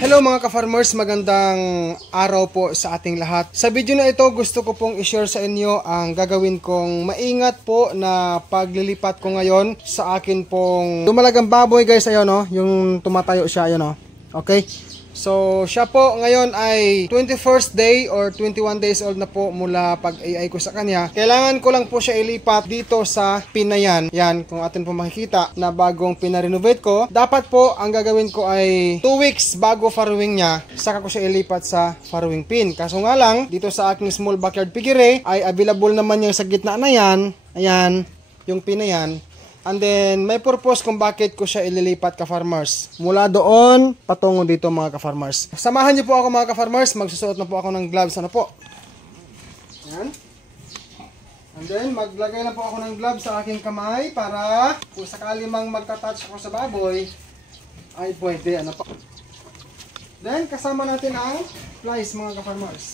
Hello mga ka-farmers, magandang araw po sa ating lahat. Sa video na ito, gusto ko pong i-share sa inyo ang gagawin kong maingat po na paglilipat ko ngayon sa akin pong dumalagang baboy guys, ayun no, yung tumatayo siya, ayun no. Okay? So, siya po ngayon ay 21st day or 21 days old na po mula pag-AI ko sa kanya. Kailangan ko lang po siya ilipat dito sa pin na yan. Yan, kung atin po makikita na bagong pinarenovate ko. Dapat po, ang gagawin ko ay 2 weeks bago farrowing niya, saka ko siya ilipat sa farrowing pin. Kaso nga lang, dito sa aking small backyard piggery ay available naman yung sa gitna na yan. Ayan, yung pin na yan. And then, may purpose kung bakit ko siya ililipat ka-farmers. Mula doon, patungo dito mga ka-farmers. Samahan niyo po ako mga ka-farmers. Magsusuot na po ako ng gloves. Ano po? Yan. And then, maglagay na po ako ng gloves sa aking kamay para kung sakali mang magta-touch ako sa baboy, ay pwede. Ano po? Then, kasama natin ang flies mga ka-farmers.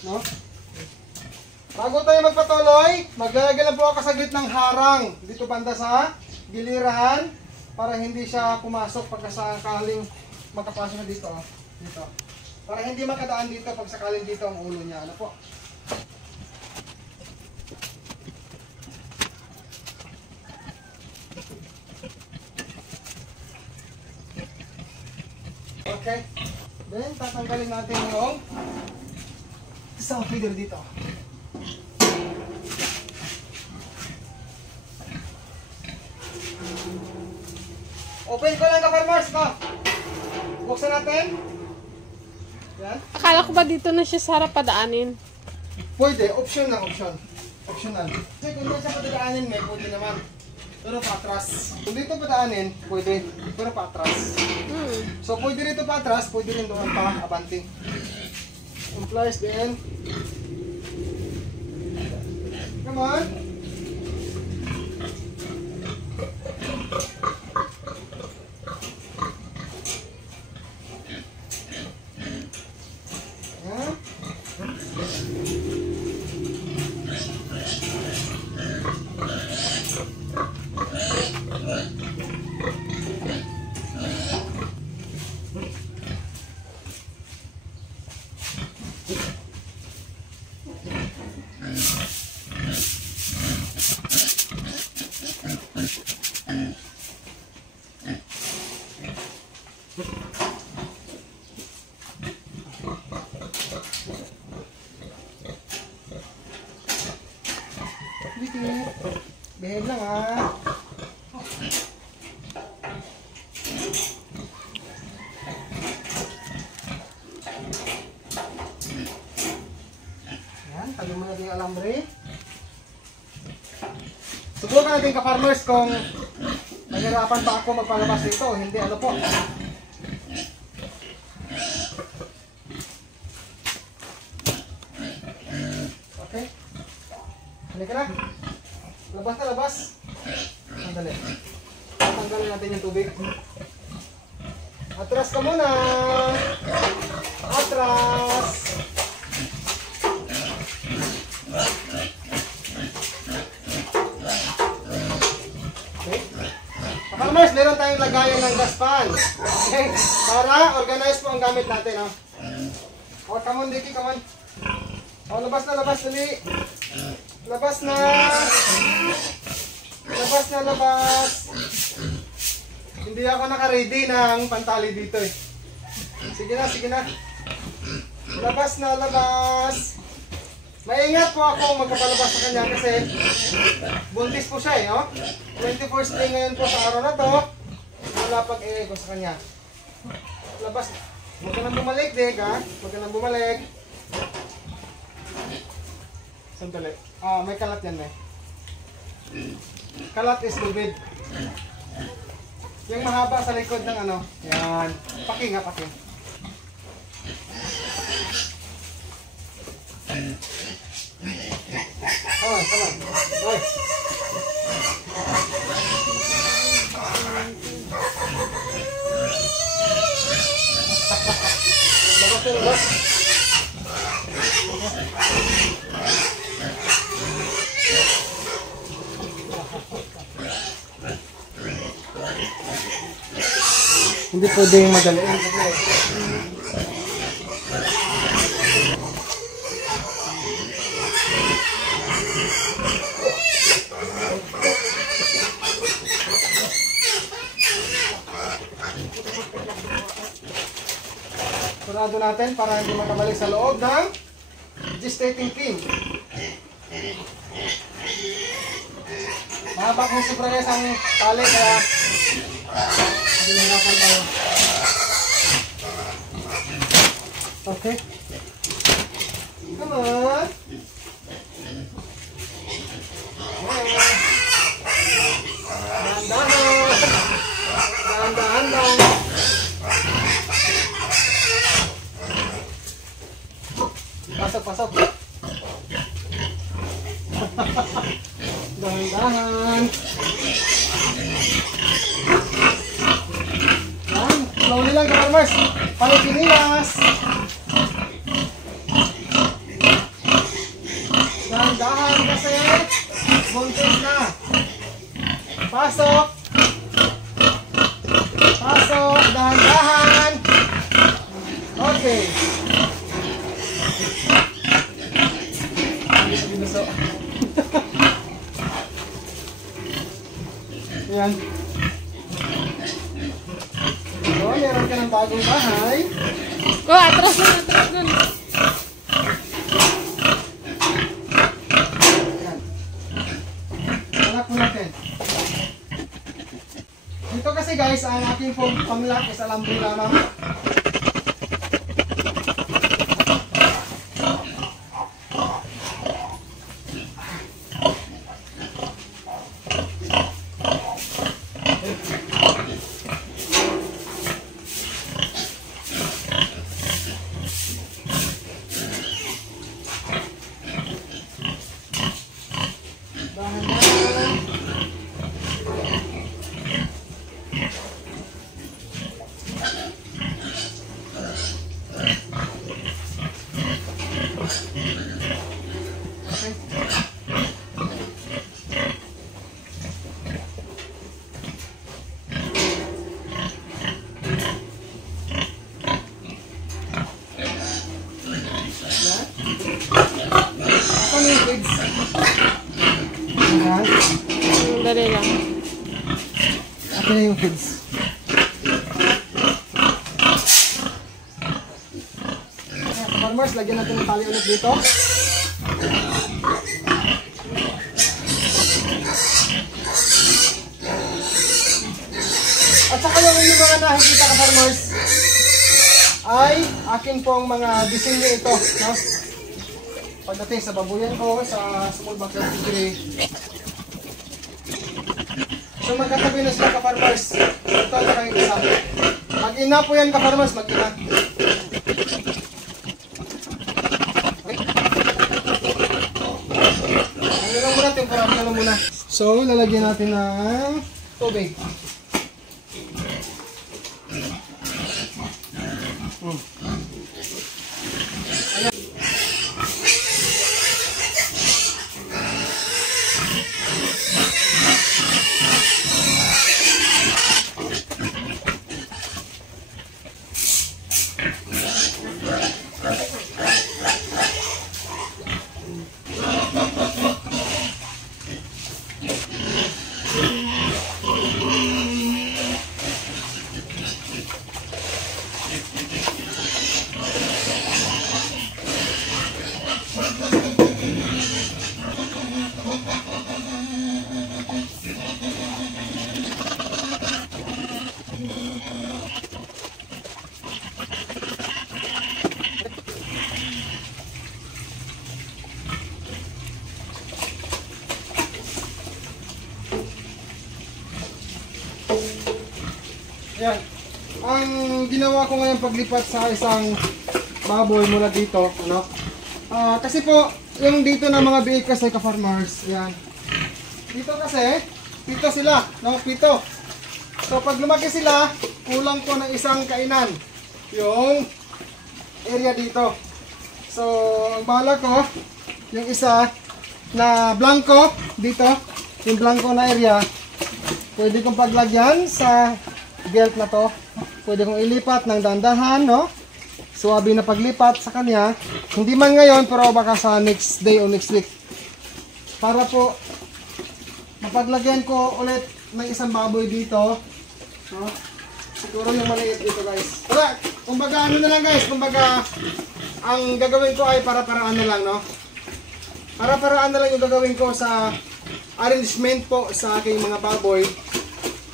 No? Bago tayo magpatuloy, maglalagay lang po ako sa gitnang harang dito banda sa gilirahan para hindi siya pumasok pagka sakaling magkapasok na dito. Dito. Para hindi makadaan dito pag sakaling dito ang ulo niya. Ano po? Okay. Then, tatanggalin natin yung isang feeder dito. Open ko lang ka-farmers, no? Buksan natin. Yan. Akala ko ba dito na siya sa harap padaanin? Pwede, option na, option. Optional. Kasi kung doon siya padaanin, may pwede naman. Pero patras. Kung dito padaanin, pwede. Pero patras. So pwede rito patras, pwede rin doon pa abante. Implies din. Come on. Behave lang ah. Yan, tabi mo natin yung alambre. Subukan natin ka-farmers kung nahirapan pa ako magpalabas dito. Hindi, ano po. Okay. Halika na. Labas na, labas. Sandali. Tanggalin natin yung tubig. Atras ka muna. Atras. Okay. Farmers, meron tayong lagayan ng gas fan. Okay. Para organize po ang gamit natin. Oh. Oh, come on, Dicky, come on. Oh, labas na, labas. Dali. Labas na. Labas na, labas. Hindi ako naka-ready ng pantali dito eh. Sige na, sige na. Labas na, labas. Maingat po ako magkapalabas sa kanya kasi buntis po siya eh, no? 21st day ngayon po sa araw na to. Wala pag-AI ko sa kanya. Labas. Huwag ka nang bumalik, Dek, ha? Huwag ka nang bumalik. Sandali. Ah, may kalat yan eh. Kalat is lubid. Yung mahaba sa likod ng ano. Yan. Paki nga, paki. Oh, come on. Oy. Labas na, labas. Hindi pwedeng madaliin. Sarado natin para hindi makabalik sa loob ng gestating pin. Mahaba kung sobra guys ang tali kaya hinahirapan tayo. Okay. Come on. Dahan-dahan. Dahan-dahan lang. Pasok. Dahan-dahan. Yan. Slowly lang ka-farmers. Palikinilas. Dahan-dahan kasi buntis na. Pasok. Dahan-dahan. Okay. Yan. So, meron ka ng bagong bahay. Atras dun. Yan. Anak po natin. Dito kasi guys, ang aking panglock is alambing lamang. Dali lang. Akin na yung kids. Farmers, lagyan natin ng tali ulit dito. At saka yung mga nakikita ka farmers ay akin pong mga disenyo ito, no? Pagdating sa babuyan ko, sa small backyard piggery. So magkatabi na sila ka-farmers. Ito ang kayong isa. Mag-ina po yan ka-farmers, mag-ina. Ano lang muna, temporary na lang muna. So, lalagyan natin ng tubig. Yan. Ang ginawa ko ngayon paglipat sa isang baboy mula dito, ano? Kasi po, yung dito na mga biik kasi ka-farmers, yan. Dito kasi, pito sila, no? Pito. So pag lumaki sila, kulang po ng isang kainan. Yung area dito. So, ang bala ko, yung isa na blanco dito, yung blanco na area, pwede kong paglagyan sa belt na to. pwede kong ilipat ng dandahan, no? Suwabe na paglipat sa kanya. Hindi man ngayon, pero baka sa next day o next week. Para po, mapaglagyan ko ulit ng isang baboy dito. No? Siguro yung maliit dito, guys. Wala, kumbaga ano na lang, guys. Kumbaga, ang gagawin ko ay para-paraan na lang, no? Para-paraan na lang yung gagawin ko sa arrangement po sa aking mga baboy.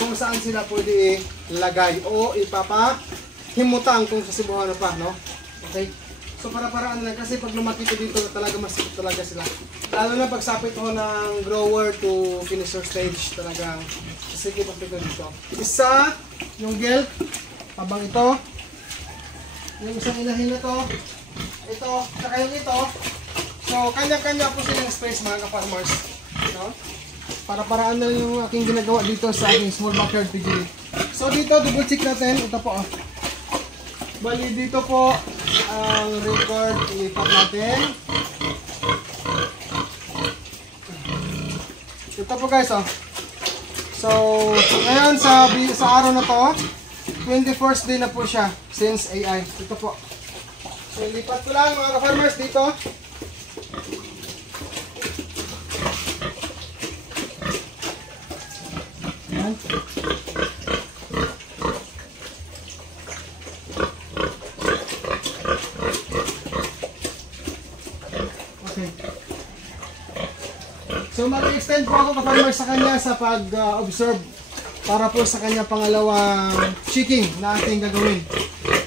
Kung saan sila pwede ilagay o ipapahimutang kung sasibuhan pa, no? Okay? So para-paraan lang kasi pag lumaki ko dito talaga masikip talaga sila. Lalo na pagsapit ko ng grower to finisher stage talagang masikip ang pito dito. Isa, yung gelt, habang ito, yung isang inahin na to, ito, saka yung ito. So kanya-kanya po silang space mga ka-farmers, no? Para-paraan na yung aking ginagawa dito sa aking small backyard piggery. So dito, double check natin. Ito po. Bali dito po ang record. Ilipat natin. Ito po guys, oh. So, ngayon sa araw na to, 21st day na po siya since AI. Ito po. So, ilipat ko lang mga ka-farmers dito. Yan. Okay. So mag-extend po ako ka-farmers sa kanya sa pag-observe para po sa kanya pangalawang checking na ating gagawin.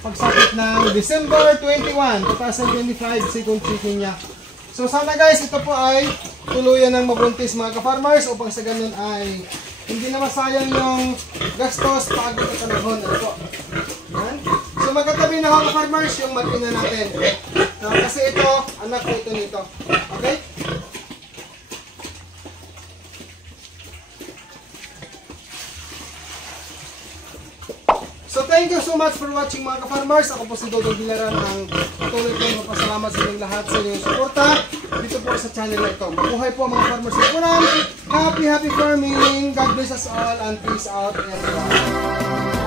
Pagsapit ng December 21, 2025, second checking niya. So sana guys, ito po ay tuluyan ng mabuntis mga ka-farmers upang sa ganun ay hindi na masayang yung gastos pagod at panahon. Ano po? Yan. So magkatabi na mga farmers yung makina natin. So, kasi ito, anak ko ito nito. Okay? So thank you so much for watching mga ka-farmers. Ako po si Dodong Bilaran ang patuloy ko magpasalamat sa inyong lahat sa inyong suporta dito po sa channel na ito. Mabuhay po mga farmers sa Punan. Happy farming. God bless us all and peace out and bye.